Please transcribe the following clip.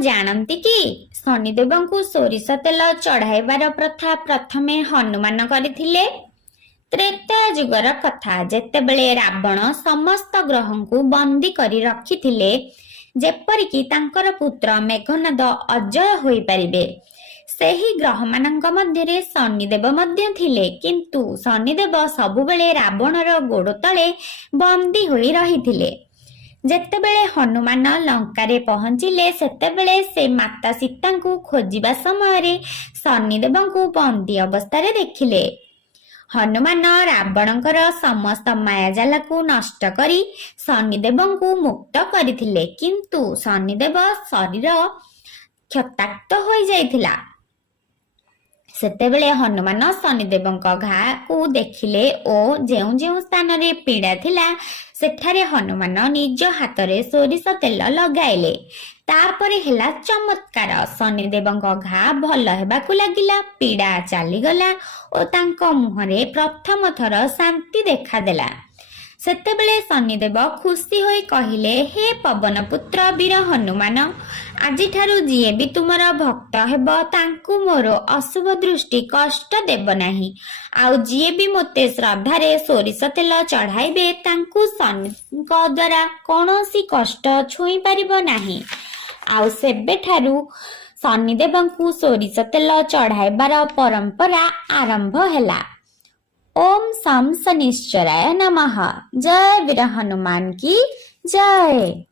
ଜାଣନ୍ତି କି ଶନିଦେବଙ୍କୁ ସୋରିଷ ତେଲ ଚଢାଇବାର ପ୍ରଥା ପ୍ରଥମେ ହନୁମାନ କରିଥିଲେ? ତ୍ରେତୟା ଯୁଗର କଥା, ଯେତେବେଳେ ରାବଣ ସମସ୍ତ ଗ୍ରହଙ୍କୁ ବନ୍ଦୀ କରି ରଖିଥିଲେ, ଯେପରିକି ତାଙ୍କର ପୁତ୍ର ମେଘନାଦ ଅଜୟ ହୋଇପାରିବେ। ସେହି ଗ୍ରହମାନଙ୍କ ମଧ୍ୟରେ ଶନିଦେବ ମଧ୍ୟ ଥିଲେ, କିନ୍ତୁ ଶନିଦେବ ସବୁବେଳେ ରାବଣର ଗୋଡ଼ ତଳେ ବନ୍ଦୀ ହୋଇ ରହିଥିଲେ। ଯେତେବେଳେ ହନୁମାନ ଲଙ୍କାରେ ପହଞ୍ଚିଲେ, ସେତେବେଳେ ସେ ମାତା ସୀତାଙ୍କୁ ଖୋଜିବା ସମୟରେ ଶନିଦେବଙ୍କୁ ବନ୍ଦୀ ଅବସ୍ଥାରେ ଦେଖିଲେ। ହନୁମାନ ରାବଣଙ୍କର ସମସ୍ତ ମାୟାଜାଲକୁ ନଷ୍ଟ କରି ଶନିଦେବଙ୍କୁ ମୁକ୍ତ କରିଥିଲେ, କିନ୍ତୁ ଶନିଦେବ ଶରୀର କ୍ଷତାକ୍ତ ହୋଇଯାଇଥିଲା। ସେତେବେଳେ ହନୁମାନ ଶନିଦେବଙ୍କ ଘାକୁ ଦେଖିଲେ ଓ ଯେଉଁ ଯେଉଁ ସ୍ଥାନରେ ପୀଡ଼ା ଥିଲା ସେଠାରେ ହନୁମାନ ନିଜ ହାତରେ ସୋରିଷ ତେଲ ଲଗାଇଲେ। ତାପରେ ହେଲା ଚମତ୍କାର। ଶନିଦେବଙ୍କ ଘା ଭଲ ହେବାକୁ ଲାଗିଲା, ପୀଡ଼ା ଚାଲିଗଲା ଓ ତାଙ୍କ ମୁହଁରେ ପ୍ରଥମ ଥର ଶାନ୍ତି ଦେଖାଦେଲା। ସେତେବେଳେ ଶନିଦେବ ଖୁସି ହୋଇ କହିଲେ, ହେ ପବନ ପୁତ୍ର ବୀର ହନୁମାନ, ଆଜିଠାରୁ ଯିଏ ବି ତୁମର ଭକ୍ତ ହେବ ତାଙ୍କୁ ମୋର ଅଶୁଭ ଦୃଷ୍ଟି କଷ୍ଟ ଦେବ ନାହିଁ। ଆଉ ଯିଏ ବି ମୋତେ ଶ୍ରଦ୍ଧାରେ ସୋରିଷ ତେଲ ଚଢାଇବେ ତାଙ୍କୁ ଶନିଙ୍କ ଦ୍ୱାରା କୌଣସି କଷ୍ଟ ଛୁଇଁ ପାରିବ ନାହିଁ। ଆଉ ସେବେଠାରୁ ଶନିଦେବଙ୍କୁ ସୋରିଷ ତେଲ ଚଢାଇବାର ପରମ୍ପରା ଆରମ୍ଭ ହେଲା। ओम शम शनिश्चराय नमः। जय वीर हनुमान की जय।